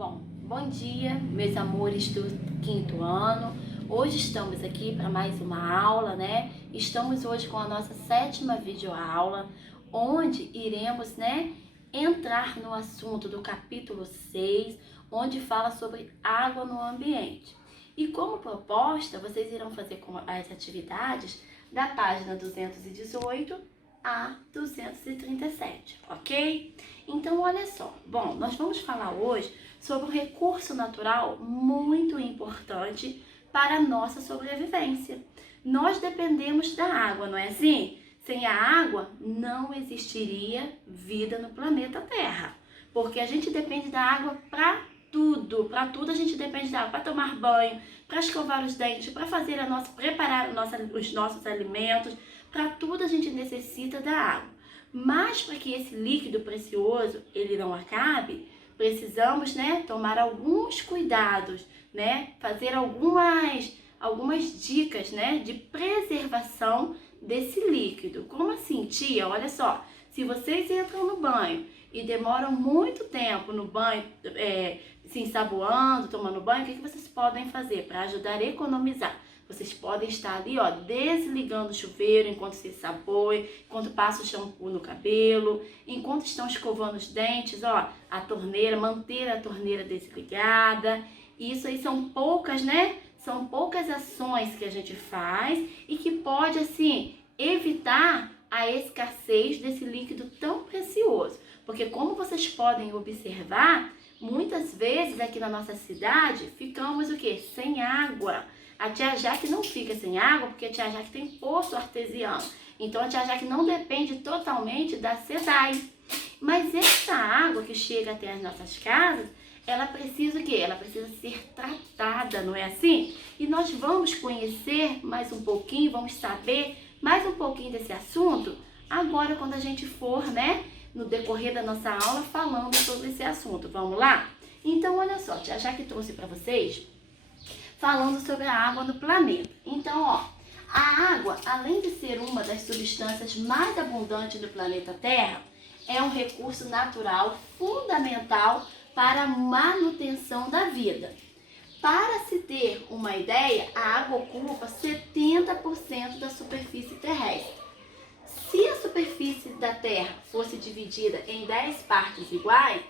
Bom dia, meus amores do quinto ano. Hoje estamos aqui para mais uma aula, né? Estamos hoje com a nossa 7ª videoaula, onde iremos, entrar no assunto do capítulo 6, onde fala sobre água no ambiente. E como proposta, vocês irão fazer as atividades da página 218 a 237, ok? Então, olha só. Bom, nós vamos falar hoje sobre um recurso natural muito importante para a nossa sobrevivência. Nós dependemos da água, não é assim? Sem a água, não existiria vida no planeta Terra, porque a gente depende da água para tudo a gente depende da água, para tomar banho, para escovar os dentes, para fazer preparar os nossos alimentos, para tudo a gente necessita da água. Mas para que esse líquido precioso ele não acabe, precisamos, tomar alguns cuidados, fazer algumas dicas, de preservação desse líquido. Como assim, tia? Olha só, se vocês entram no banho e demoram muito tempo no banho, se ensaboando, tomando banho, o que vocês podem fazer para ajudar a economizar? Vocês podem estar ali, desligando o chuveiro enquanto se ensaboia, enquanto passa o shampoo no cabelo, enquanto estão escovando os dentes, a torneira, manter a torneira desligada. Isso aí são poucas, São poucas ações que a gente faz e que pode, assim, evitar a escassez desse líquido tão precioso. Porque como vocês podem observar, muitas vezes aqui na nossa cidade ficamos o quê? Sem água. A tia Jaque não fica sem água porque a tia Jaque tem poço artesiano. Então a tia Jaque não depende totalmente da SEDAI. Mas essa água que chega até as nossas casas, ela precisa o quê? Ela precisa ser tratada, não é assim? E nós vamos conhecer mais um pouquinho, vamos saber mais um pouquinho desse assunto agora quando a gente for, no decorrer da nossa aula falando sobre esse assunto. Vamos lá? Então, olha só, tia Jaque trouxe para vocês falando sobre a água no planeta. Então, a água, além de ser uma das substâncias mais abundantes do planeta Terra, é um recurso natural fundamental para a manutenção da vida. Para se ter uma ideia, a água ocupa 70% da superfície terrestre. Se a superfície da Terra fosse dividida em 10 partes iguais,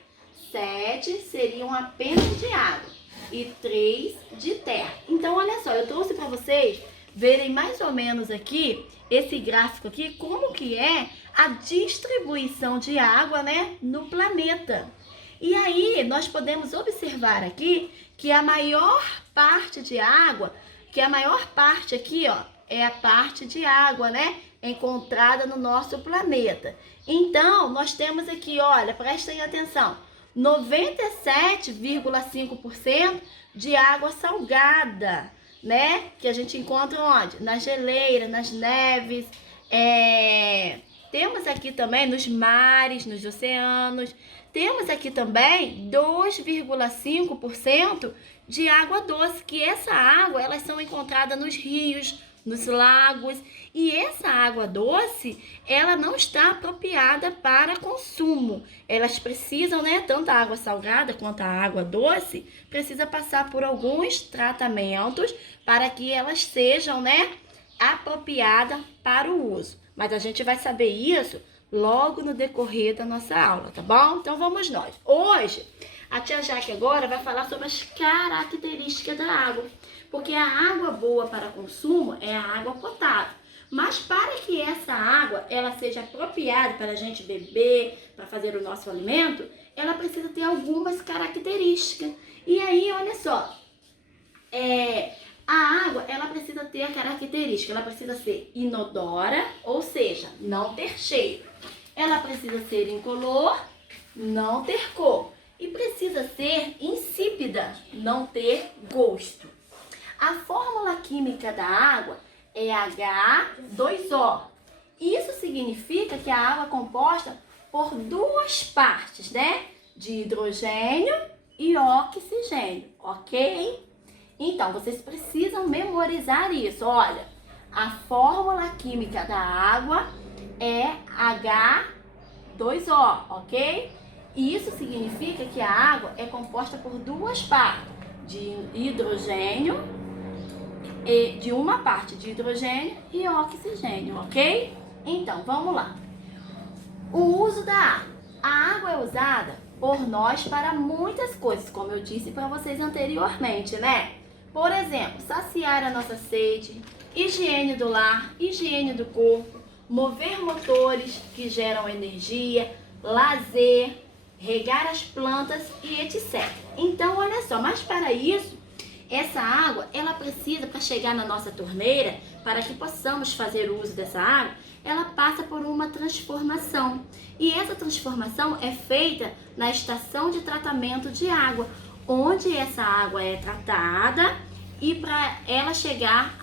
7 seriam apenas de água e 3 de terra. Então, olha só, eu trouxe para vocês verem mais ou menos aqui, esse gráfico aqui, como que é a distribuição de água, no planeta. E aí, nós podemos observar aqui que a maior parte de água, aqui, é a parte de água, encontrada no nosso planeta. Então, nós temos aqui, olha, prestem atenção, 97,5% de água salgada, que a gente encontra onde? Nas geleiras, nas neves, temos aqui também nos mares, nos oceanos, temos aqui também 2,5% de água doce, que essa água, elas são encontradas nos rios, nos lagos, e essa água doce, ela não está apropriada para consumo. Elas precisam, tanto a água salgada quanto a água doce, precisa passar por alguns tratamentos para que elas sejam, apropriadas para o uso. Mas a gente vai saber isso logo no decorrer da nossa aula, tá bom? Então vamos nós. Hoje, a tia Jaque agora vai falar sobre as características da água. Porque a água boa para consumo é a água potável. Mas para que essa água ela seja apropriada para a gente beber, para fazer o nosso alimento, ela precisa ter algumas características. E aí, olha só, a água ela precisa ter a característica, ela precisa ser inodora, ou seja, não ter cheiro. Ela precisa ser incolor, não ter cor. E precisa ser insípida, não ter gosto. A fórmula química da água é H2O. Isso significa que a água é composta por duas partes, de hidrogênio e oxigênio, ok? Então, vocês precisam memorizar isso. Olha, a fórmula química da água é H2O, ok? E isso significa que a água é composta por duas partes, de hidrogênio, de uma parte de hidrogênio e oxigênio, ok? Então, vamos lá. O uso da água. A água é usada por nós para muitas coisas, como eu disse para vocês anteriormente, né? Por exemplo, saciar a nossa sede, higiene do lar, higiene do corpo, mover motores que geram energia, lazer, regar as plantas e etc. Então, olha só, mas para isso, essa água, ela precisa, para chegar na nossa torneira, para que possamos fazer uso dessa água, ela passa por uma transformação. E essa transformação é feita na estação de tratamento de água, onde essa água é tratada e para ela chegar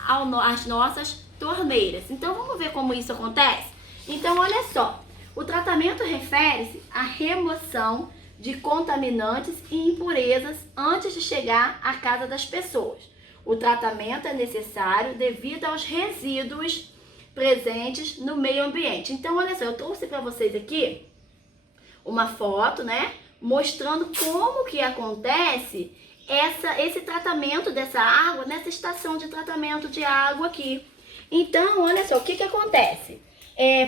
às nossas torneiras. Então, vamos ver como isso acontece? Então, olha só, o tratamento refere-se à remoção de contaminantes e impurezas antes de chegar à casa das pessoas. O tratamento é necessário devido aos resíduos presentes no meio ambiente. Então, olha só, eu trouxe para vocês aqui uma foto, né, mostrando como que acontece esse tratamento dessa água nessa estação de tratamento de água aqui. Então, olha só, o que acontece?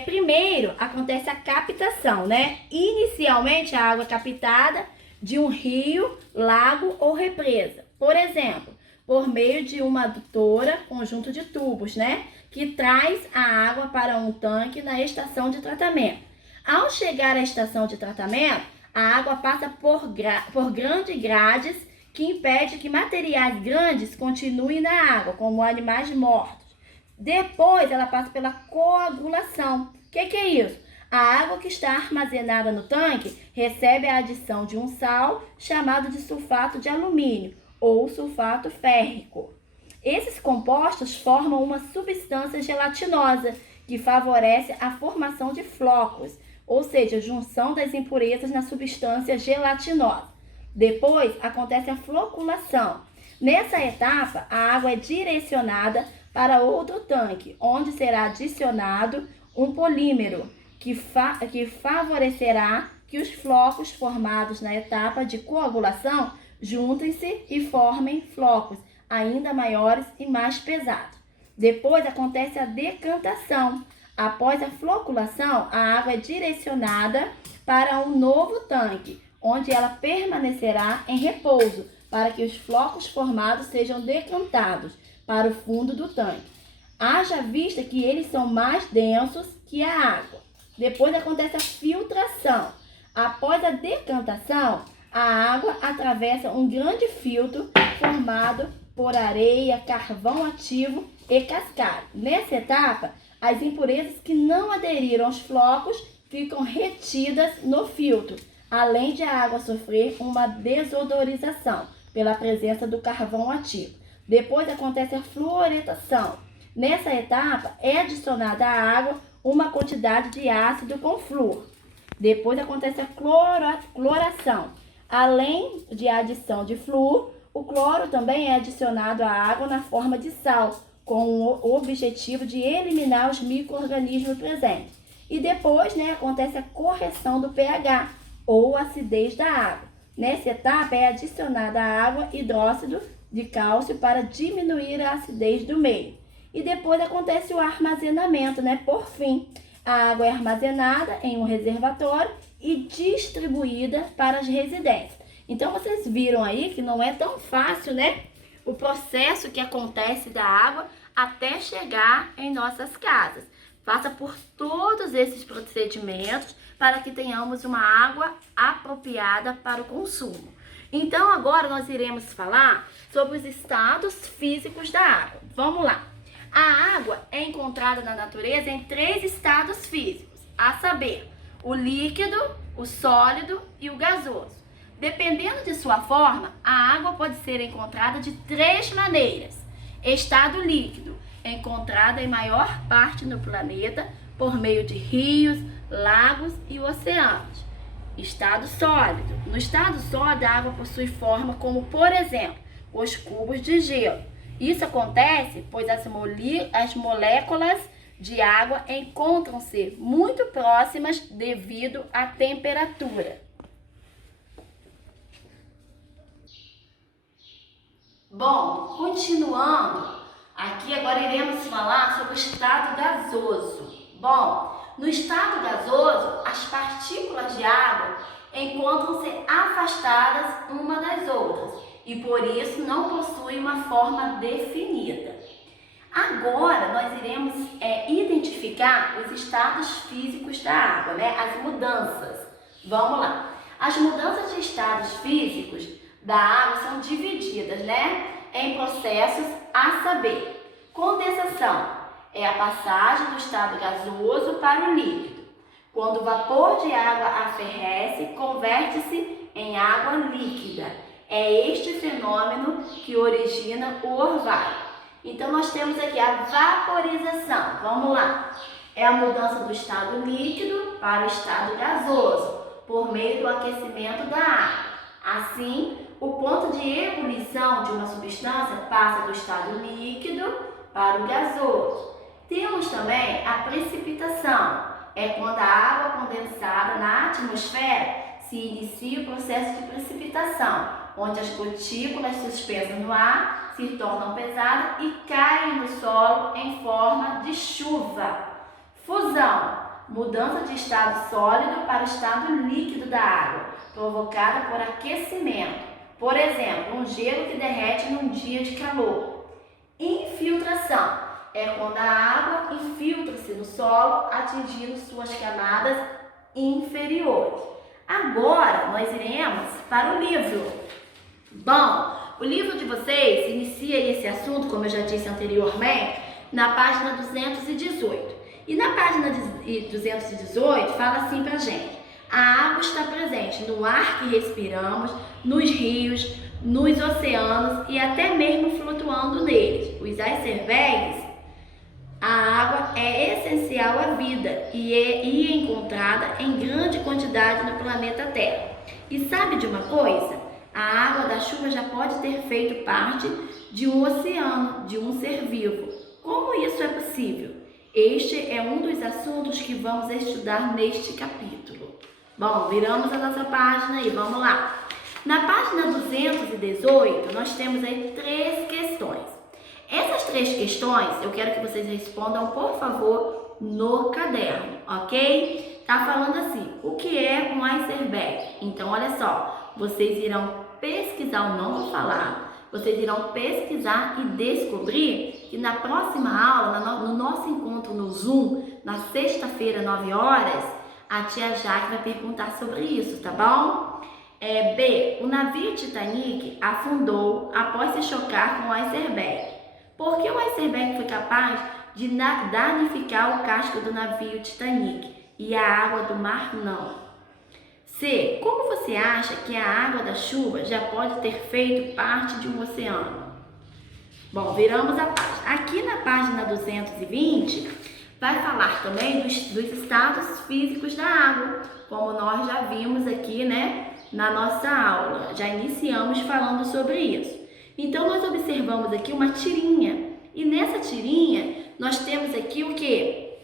Primeiro, acontece a captação, né? Inicialmente, a água é captada de um rio, lago ou represa. Por exemplo, por meio de uma adutora, conjunto de tubos, né? Que traz a água para um tanque na estação de tratamento. Ao chegar à estação de tratamento, a água passa por grandes grades que impede que materiais grandes continuem na água, como animais mortos. Depois, ela passa pela coagulação. O que é isso? A água que está armazenada no tanque recebe a adição de um sal chamado de sulfato de alumínio ou sulfato férrico. Esses compostos formam uma substância gelatinosa que favorece a formação de flocos, ou seja, a junção das impurezas na substância gelatinosa. Depois, acontece a floculação. Nessa etapa, a água é direcionada para outro tanque, onde será adicionado um polímero que favorecerá que os flocos formados na etapa de coagulação juntem-se e formem flocos ainda maiores e mais pesados. Depois acontece a decantação. Após a floculação, a água é direcionada para um novo tanque, onde ela permanecerá em repouso para que os flocos formados sejam decantados para o fundo do tanque. Haja vista que eles são mais densos que a água. Depois acontece a filtração. Após a decantação, a água atravessa um grande filtro formado por areia, carvão ativo e cascalho. Nessa etapa, as impurezas que não aderiram aos flocos ficam retidas no filtro, além de a água sofrer uma desodorização pela presença do carvão ativo. Depois acontece a fluoretação. Nessa etapa, é adicionada à água uma quantidade de ácido com flúor. Depois acontece a cloração. Além de adição de flúor, o cloro também é adicionado à água na forma de sal, com o objetivo de eliminar os micro-organismos presentes. E depois, acontece a correção do pH, ou acidez da água. Nessa etapa, é adicionada à água hidróxido de cálcio para diminuir a acidez do meio. E depois acontece o armazenamento, Por fim, a água é armazenada em um reservatório e distribuída para as residências. Então, vocês viram aí que não é tão fácil, o processo que acontece da água até chegar em nossas casas. Passa por todos esses procedimentos para que tenhamos uma água apropriada para o consumo. Então, agora nós iremos falar sobre os estados físicos da água. Vamos lá. A água é encontrada na natureza em 3 estados físicos, a saber, o líquido, o sólido e o gasoso. Dependendo de sua forma, a água pode ser encontrada de 3 maneiras. Estado líquido, encontrada em maior parte no planeta por meio de rios, lagos e oceanos. Estado sólido. No estado sólido, a água possui forma como, por exemplo, os cubos de gelo. Isso acontece pois as moléculas de água encontram-se muito próximas devido à temperatura. Bom, continuando, aqui agora iremos falar sobre o estado gasoso. Bom, no estado gasoso, as partículas de água encontram-se afastadas uma das outras e por isso não possuem uma forma definida. Agora nós iremos identificar os estados físicos da água, né? As mudanças. Vamos lá. As mudanças de estados físicos da água são divididas, né, em processos a saber. Condensação é a passagem do estado gasoso para o líquido. Quando o vapor de água aferrece, converte-se em água líquida. É este fenômeno que origina o orvalho. Então, nós temos aqui a vaporização. Vamos lá. É a mudança do estado líquido para o estado gasoso, por meio do aquecimento da água. Assim, o ponto de ebulição de uma substância passa do estado líquido para o gasoso. Temos também a precipitação. É quando a água condensada na atmosfera se inicia o processo de precipitação, onde as gotículas suspensas no ar se tornam pesadas e caem no solo em forma de chuva. Fusão. Mudança de estado sólido para o estado líquido da água, provocada por aquecimento. Por exemplo, um gelo que derrete num dia de calor. Infiltração é quando a água infiltra-se no solo, atingindo suas camadas inferiores. Agora, nós iremos para o livro. Bom, o livro de vocês inicia esse assunto, como eu já disse anteriormente, na página 218. E na página 218 fala assim pra gente: a água está presente no ar que respiramos, nos rios, nos oceanos e até mesmo flutuando neles. Os icebergs, a água é essencial à vida e é encontrada em grande quantidade no planeta Terra. E sabe de uma coisa? A água da chuva já pode ter feito parte de um oceano, de um ser vivo. Como isso é possível? Este é um dos assuntos que vamos estudar neste capítulo. Bom, viramos a nossa página e vamos lá. Na página 218, nós temos aí 3 questões. Essas 3 questões, eu quero que vocês respondam, por favor, no caderno, ok? Tá falando assim, o que é um iceberg? Então, olha só, vocês irão pesquisar, eu não vou falar, vocês irão pesquisar e descobrir que na próxima aula, no nosso encontro no Zoom, na sexta-feira, 9 horas, a tia Jaque vai perguntar sobre isso, tá bom? B. O navio Titanic afundou após se chocar com o iceberg. Por que o iceberg foi capaz de danificar o casco do navio Titanic e a água do mar não? C. Como você acha que a água da chuva já pode ter feito parte de um oceano? Bom, viramos a página. Aqui na página 220, vai falar também dos estados físicos da água, como nós já vimos aqui, né, na nossa aula. Já iniciamos falando sobre isso. Então, nós observamos aqui uma tirinha. E nessa tirinha, nós temos aqui o quê?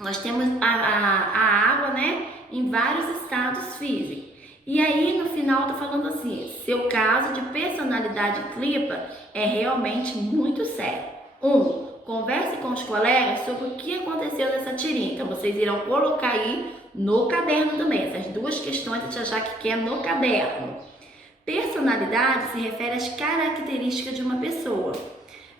Nós temos a água, né, em vários estados físicos. E aí, no final, tô falando assim, seu caso de personalidade clipa é realmente muito sério. 1. Converse com os colegas sobre o que aconteceu nessa tirinha. Então, vocês irão colocar aí no caderno também. Essas 2 questões a tia Jaque quer no caderno. Personalidade se refere às características de uma pessoa,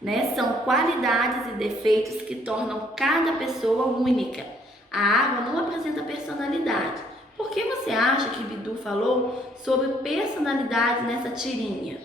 né? São qualidades e defeitos que tornam cada pessoa única. A água não apresenta personalidade. Por que você acha que Bidu falou sobre personalidade nessa tirinha?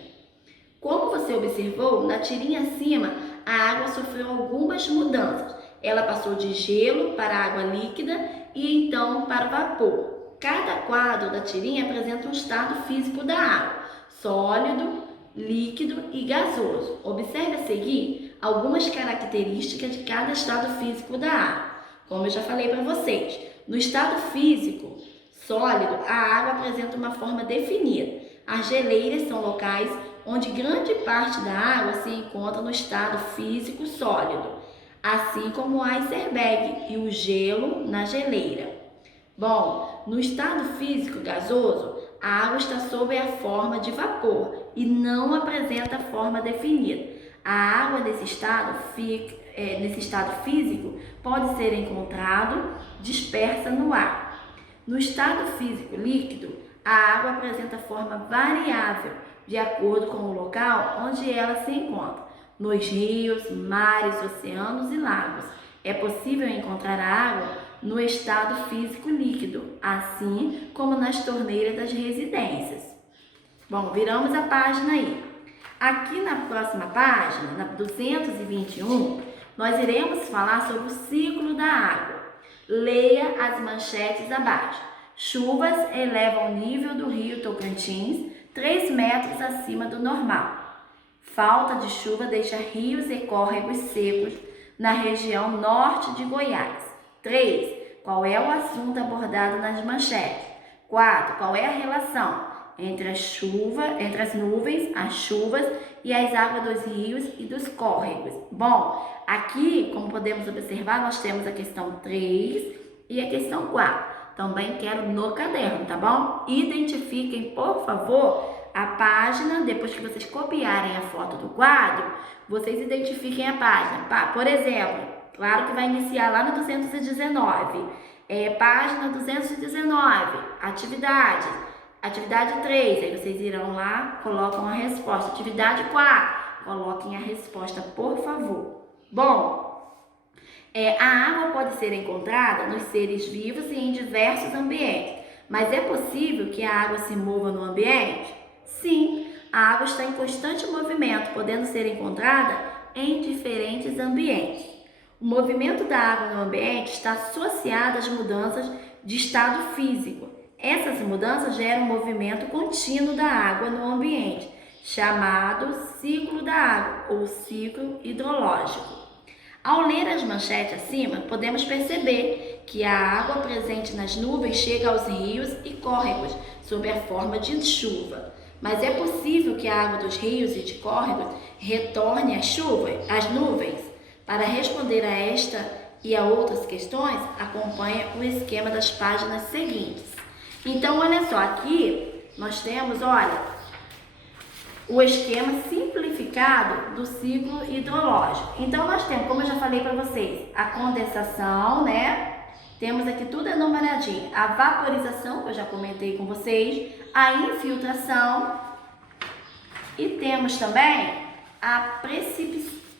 Como você observou, na tirinha acima, a água sofreu algumas mudanças. Ela passou de gelo para água líquida e então para vapor. Cada quadro da tirinha apresenta um estado físico da água: sólido, líquido e gasoso. Observe a seguir algumas características de cada estado físico da água. Como eu já falei para vocês, no estado físico sólido, a água apresenta uma forma definida. As geleiras são locais onde grande parte da água se encontra no estado físico sólido, assim como o iceberg e o gelo na geleira. Bom, no estado físico gasoso, a água está sob a forma de vapor e não apresenta forma definida. A água nesse estado físico pode ser encontrado dispersa no ar. No estado físico líquido, a água apresenta forma variável de acordo com o local onde ela se encontra. Nos rios, mares, oceanos e lagos, é possível encontrar a água no estado físico líquido, assim como nas torneiras das residências. Bom, viramos a página aí. Aqui na próxima página, na 221, nós iremos falar sobre o ciclo da água. Leia as manchetes abaixo. Chuvas elevam o nível do rio Tocantins 3 metros acima do normal. Falta de chuva deixa rios e córregos secos na região norte de Goiás. 3. Qual é o assunto abordado nas manchetes? 4. Qual é a relação entre as nuvens, as chuvas e as águas dos rios e dos córregos? Bom, aqui, como podemos observar, nós temos a questão 3 e a questão 4. Também quero no caderno, tá bom? Identifiquem, por favor, a página. Depois que vocês copiarem a foto do quadro, vocês identifiquem a página. Por exemplo, claro que vai iniciar lá no 219. Página 219, atividade 3, aí vocês irão lá, colocam a resposta. Atividade 4, coloquem a resposta, por favor. Bom, a água pode ser encontrada nos seres vivos e em diversos ambientes, mas é possível que a água se mova no ambiente? Sim, a água está em constante movimento, podendo ser encontrada em diferentes ambientes. O movimento da água no ambiente está associado às mudanças de estado físico. Essas mudanças geram um movimento contínuo da água no ambiente, chamado ciclo da água ou ciclo hidrológico. Ao ler as manchetes acima, podemos perceber que a água presente nas nuvens chega aos rios e córregos sob a forma de chuva. Mas é possível que a água dos rios e de córregos retorne às nuvens? Para responder a esta e a outras questões, acompanhe o esquema das páginas seguintes. Então, olha só, aqui nós temos, o esquema simplificado do ciclo hidrológico. Então, nós temos, como eu já falei para vocês, a condensação, né? Temos aqui tudo enumeradinho. A vaporização, que eu já comentei com vocês, a infiltração e temos também a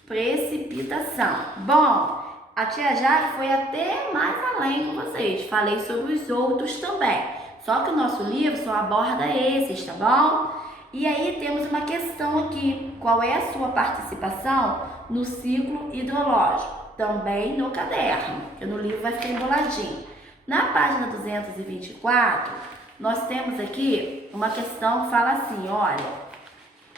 precipitação. Bom, a tia Jade foi até mais além com vocês. Falei sobre os outros também. Só que o nosso livro só aborda esses, tá bom? E aí temos uma questão aqui. Qual é a sua participação no ciclo hidrológico? Também no caderno, porque no livro vai ficar emboladinho. Na página 224, nós temos aqui uma questão que fala assim,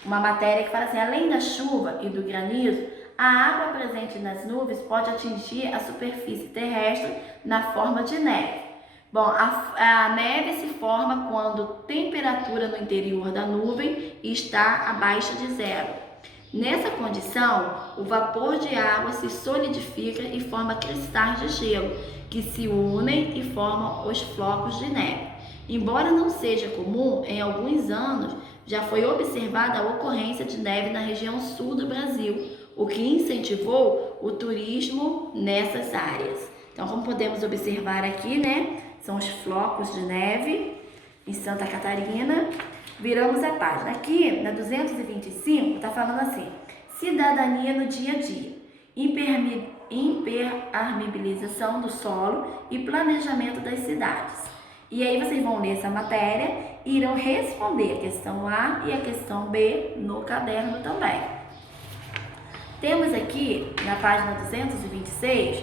uma matéria que fala assim, além da chuva e do granizo, a água presente nas nuvens pode atingir a superfície terrestre na forma de neve. Bom, a neve se forma quando a temperatura no interior da nuvem está abaixo de zero. Nessa condição, o vapor de água se solidifica e forma cristais de gelo, que se unem e formam os flocos de neve. Embora não seja comum, em alguns anos já foi observada a ocorrência de neve na região sul do Brasil, o que incentivou o turismo nessas áreas. Então, como podemos observar aqui, né, são os flocos de neve em Santa Catarina. Viramos a página. Aqui, na 225, está falando assim, cidadania no dia a dia, impermeabilização do solo e planejamento das cidades. E aí vocês vão ler essa matéria e irão responder a questão A e a questão B no caderno também. Temos aqui, na página 226,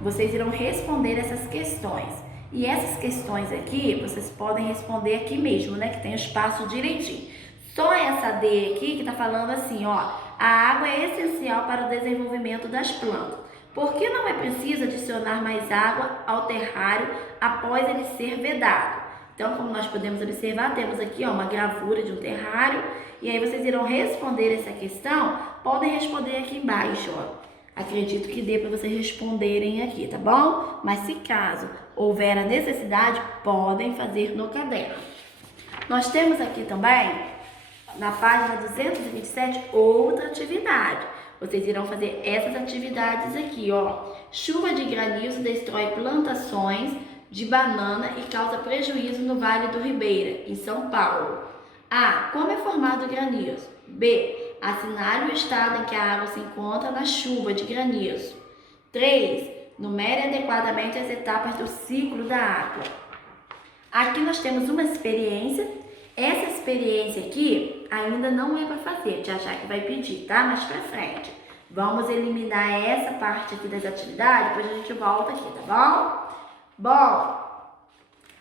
vocês irão responder essas questões. E essas questões aqui, vocês podem responder aqui mesmo, né? Que tem o espaço direitinho. Só essa D aqui que tá falando assim, a água é essencial para o desenvolvimento das plantas. Por que não é preciso adicionar mais água ao terrário após ele ser vedado? Então, como nós podemos observar, temos aqui uma gravura de um terrário. E aí vocês irão responder essa questão, podem responder aqui embaixo, Acredito que dê para vocês responderem aqui, tá bom? Mas se caso houver a necessidade, podem fazer no caderno. Nós temos aqui também, na página 227, outra atividade. Vocês irão fazer essas atividades aqui, ó. Chuva de granizo destrói plantações de banana e causa prejuízo no Vale do Ribeira, em São Paulo. A. Como é formado o granizo? B. Assinale o estado em que a água se encontra na chuva de granizo. 3. Numere adequadamente as etapas do ciclo da água. Aqui nós temos uma experiência. Essa experiência aqui ainda não é para fazer, já que vai pedir, tá? Mais pra frente. Vamos eliminar essa parte aqui das atividades, depois a gente volta aqui, tá bom? Bom,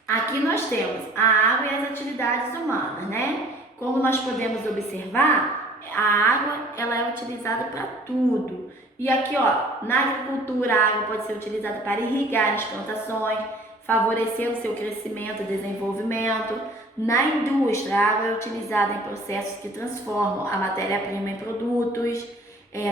aqui nós temos a água e as atividades humanas, né? Como nós podemos observar, a água ela é utilizada para tudo. E aqui, ó, na agricultura, a água pode ser utilizada para irrigar as plantações, favorecer o seu crescimento e desenvolvimento. Na indústria, a água é utilizada em processos que transformam a matéria-prima em produtos.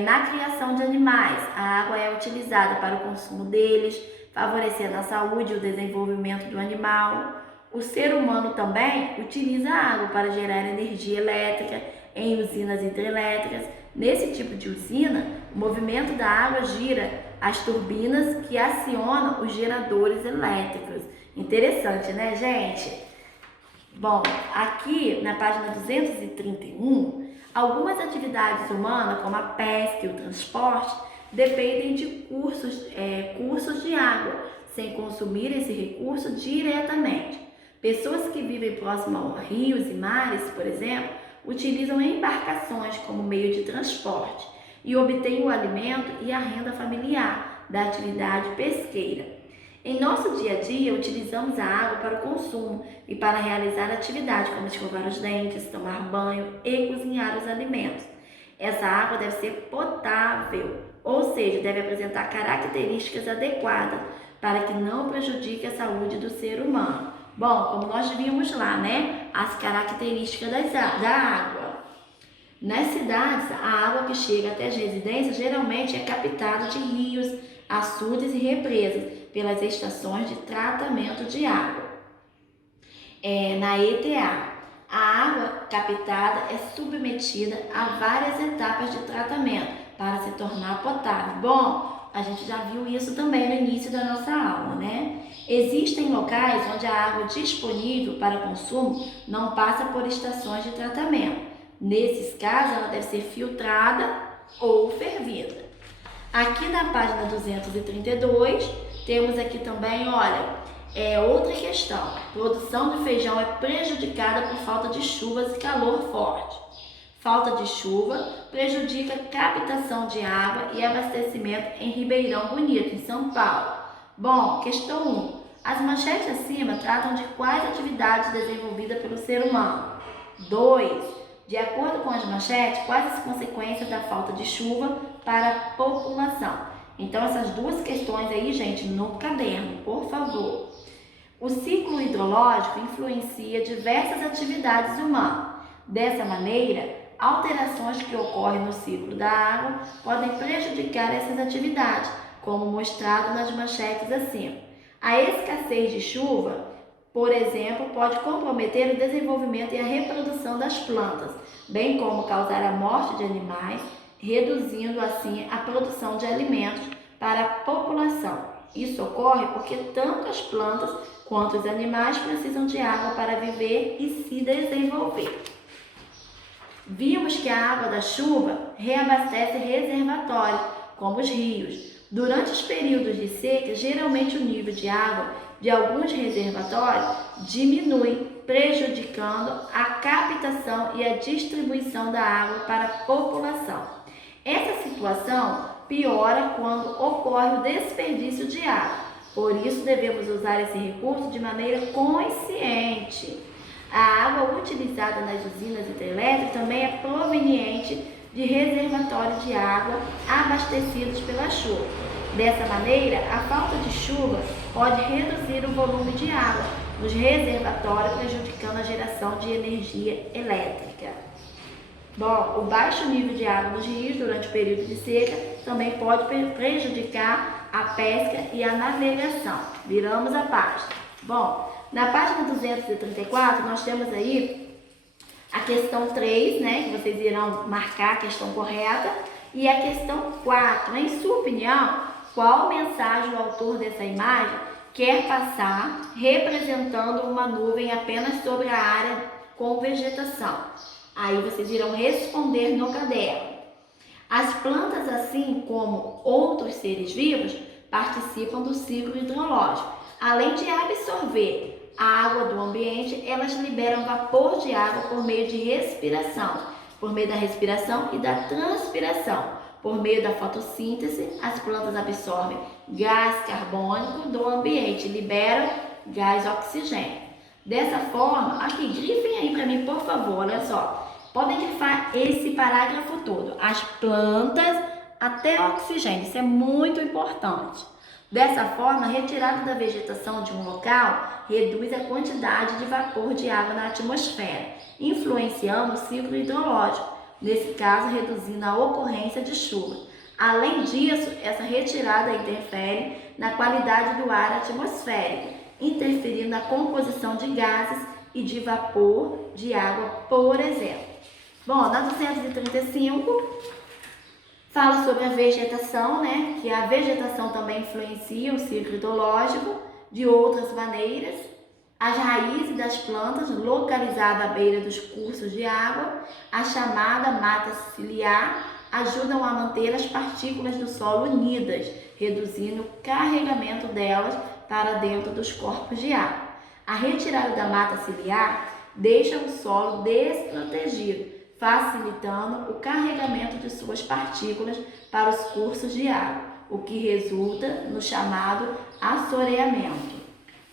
Na criação de animais, a água é utilizada para o consumo deles, favorecendo a saúde e o desenvolvimento do animal. O ser humano também utiliza a água para gerar energia elétrica em usinas hidrelétricas. Nesse tipo de usina, o movimento da água gira as turbinas que acionam os geradores elétricos. Interessante, né, gente? Bom, aqui na página 231, algumas atividades humanas, como a pesca e o transporte, dependem de cursos de água, sem consumir esse recurso diretamente. Pessoas que vivem próximo a rios e mares, por exemplo, utilizam embarcações como meio de transporte e obtêm o alimento e a renda familiar da atividade pesqueira. Em nosso dia a dia, utilizamos a água para o consumo e para realizar atividades como escovar os dentes, tomar banho e cozinhar os alimentos. Essa água deve ser potável, ou seja, deve apresentar características adequadas para que não prejudique a saúde do ser humano. Bom, como nós vimos lá, né? As características da água. Nas cidades, a água que chega até as residências geralmente é captada de rios, açudes e represas pelas estações de tratamento de água. Na ETA, a água captada é submetida a várias etapas de tratamento para se tornar potável. Bom, a gente já viu isso também no início da nossa aula, né? Existem locais onde a água disponível para consumo não passa por estações de tratamento. Nesses casos, ela deve ser filtrada ou fervida. Aqui na página 232, temos aqui também, olha, outra questão. Produção de feijão é prejudicada por falta de chuvas e calor forte. Falta de chuva prejudica a captação de água e abastecimento em Ribeirão Bonito, em São Paulo. Bom, questão 1. As manchetes acima tratam de quais atividades desenvolvidas pelo ser humano? 2. De acordo com as manchetes, quais as consequências da falta de chuva para a população? Então, essas duas questões aí, gente, no caderno, por favor. O ciclo hidrológico influencia diversas atividades humanas. Dessa maneira, alterações que ocorrem no ciclo da água podem prejudicar essas atividades, como mostrado nas manchetes acima. A escassez de chuva, por exemplo, pode comprometer o desenvolvimento e a reprodução das plantas, bem como causar a morte de animais, reduzindo assim a produção de alimentos para a população. Isso ocorre porque tanto as plantas quanto os animais precisam de água para viver e se desenvolver. Vimos que a água da chuva reabastece reservatórios, como os rios. Durante os períodos de seca, geralmente o nível de água de alguns reservatórios diminui, prejudicando a captação e a distribuição da água para a população. Essa situação piora quando ocorre o desperdício de água. Por isso, devemos usar esse recurso de maneira consciente. A água utilizada nas usinas hidrelétricas também é proveniente de reservatórios de água abastecidos pela chuva. Dessa maneira, a falta de chuva pode reduzir o volume de água nos reservatórios, prejudicando a geração de energia elétrica. Bom, o baixo nível de água nos rios durante o período de seca também pode prejudicar a pesca e a navegação. Viramos a página. Bom, na página 234 nós temos aí a questão 3, né, que vocês irão marcar a questão correta, e a questão 4. Em sua opinião, qual mensagem o autor dessa imagem quer passar representando uma nuvem apenas sobre a área com vegetação? Aí vocês irão responder no caderno. As plantas, assim como outros seres vivos, participam do ciclo hidrológico. Além de absorver a água do ambiente, elas liberam vapor de água por meio de respiração, por meio da respiração e da transpiração. Por meio da fotossíntese, as plantas absorvem gás carbônico do ambiente e liberam gás oxigênio. Dessa forma, aqui, grifem aí para mim, por favor, olha só. Podem grifar esse parágrafo todo. As plantas até oxigênio, isso é muito importante. Dessa forma, a retirada da vegetação de um local reduz a quantidade de vapor de água na atmosfera, influenciando o ciclo hidrológico, nesse caso reduzindo a ocorrência de chuva. Além disso, essa retirada interfere na qualidade do ar atmosférico, interferindo na composição de gases e de vapor de água, por exemplo. Bom, na 235 fala sobre a vegetação, né? Que a vegetação também influencia o ciclo hidrológico de outras maneiras. As raízes das plantas, localizadas à beira dos cursos de água, a chamada mata ciliar, ajudam a manter as partículas do solo unidas, reduzindo o carregamento delas para dentro dos corpos de água. A retirada da mata ciliar deixa o solo desprotegido, facilitando o carregamento de suas partículas para os cursos de água, o que resulta no chamado assoreamento.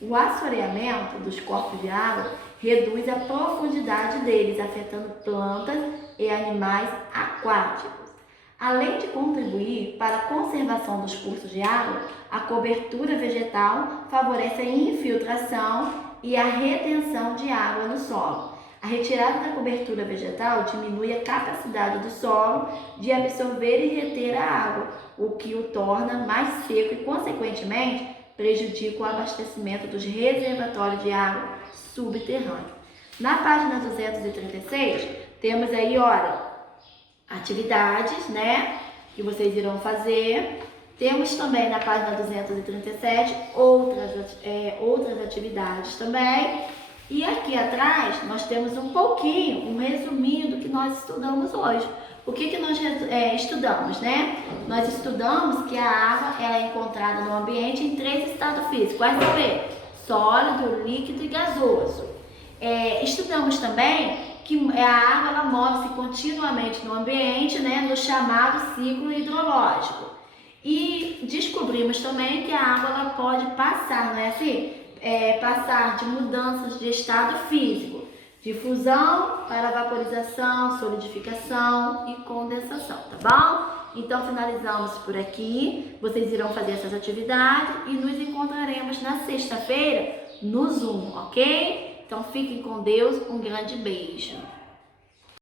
O assoreamento dos corpos de água reduz a profundidade deles, afetando plantas e animais aquáticos. Além de contribuir para a conservação dos cursos de água, a cobertura vegetal favorece a infiltração e a retenção de água no solo. A retirada da cobertura vegetal diminui a capacidade do solo de absorver e reter a água, o que o torna mais seco e, consequentemente, prejudica o abastecimento dos reservatórios de água subterrâneo. Na página 236, temos aí, olha, atividades, né, que vocês irão fazer. Temos também na página 237 outras atividades também. E aqui atrás nós temos um resuminho do que nós estudamos hoje. O que nós estudamos, né? Nós estudamos que a água ela é encontrada no ambiente em 3 estados físicos. Quais são eles? Sólido, líquido e gasoso. Estudamos também que a água ela move-se continuamente no ambiente, né? No chamado ciclo hidrológico. E descobrimos também que a água ela pode passar, não é assim? Passar de mudanças de estado físico, de fusão para vaporização, solidificação e condensação, tá bom? Então finalizamos por aqui, vocês irão fazer essas atividades e nos encontraremos na sexta-feira no Zoom, ok? Então fiquem com Deus, um grande beijo.